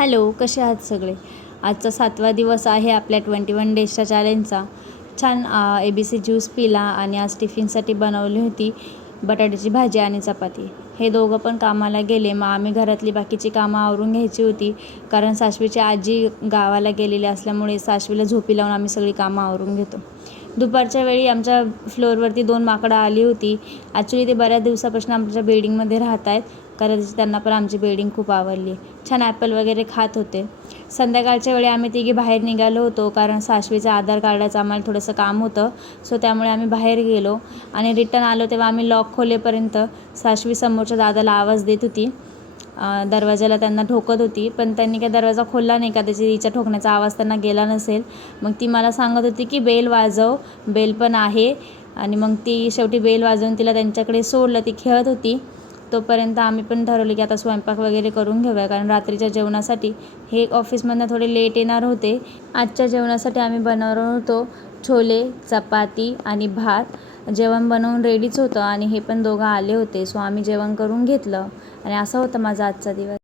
Hello, कसे आहात सगळे? आजचा 7वा दिवस आहे आपल्या 21 डेजच्या चॅलेंजचा. छान ABC ज्यूस पिला आणि आज टिफिनसाठी बनवली होती बटाट्याची भाजी आणि चपाती. हे दोघं पण कामाला गेले. मग आम्ही घरातली बाकीची कामं आवरून घ्यायची होती, कारण साश्वीची आजी गावाला गेलेली असल्यामुळे साश्वीला झोपी लावून आम्ही सगळी कामं आवरून घेतो. दुपारच्या वेळी आमच्या फ्लोअरवरती 2 माकडं आली होती. ॲक्च्युली ते बऱ्याच दिवसापासून आमच्या बिल्डिंगमध्ये राहत आहेत, कारण त्यांना पण आमची बिल्डिंग खूप आवडली. छान ॲपल वगैरे खात होते. संध्याकाळच्या वेळी आम्ही तिघी बाहेर निघालो होतो, कारण साश्वीचं आधार कार्डाचं आम्हाला थोडंसं काम होतं. सो त्यामुळे आम्ही बाहेर गेलो आणि रिटर्न आलो तेव्हा आम्ही लॉक खोलेपर्यंत साश्वी समोरच्या दादाला आवाज देत होती. दरवाजाला त्यांना ठोकत होती, पण त्यांनी काय दरवाजा खोलला नाही, का त्याची तिच्या ठोकण्याचा आवाज त्यांना गेला नसेल. मग ती मला सांगत होती की बेल वाजव, बेल पण आहे. आणि मग ती शेवटी बेल वाजवून तिला त्यांच्याकडे सोडलं. ती खेळत होती. तोपर्यंत आम्ही पण ठरवलं की आता स्वयंपाक वगैरे करून घेऊया, कारण रात्रीच्या जेवणासाठी हे ऑफिसमधनं थोडे लेट येणार होते. आजच्या जेवणासाठी आम्ही बनवणार होतो छोले, चपाती आणि भात. जेवण बनवून रेडीच होतं आणि हे पण दोघं आले होते. सो आम्ही जेवण करून घेतलं आणि असा होता माझा आजचा दिवस.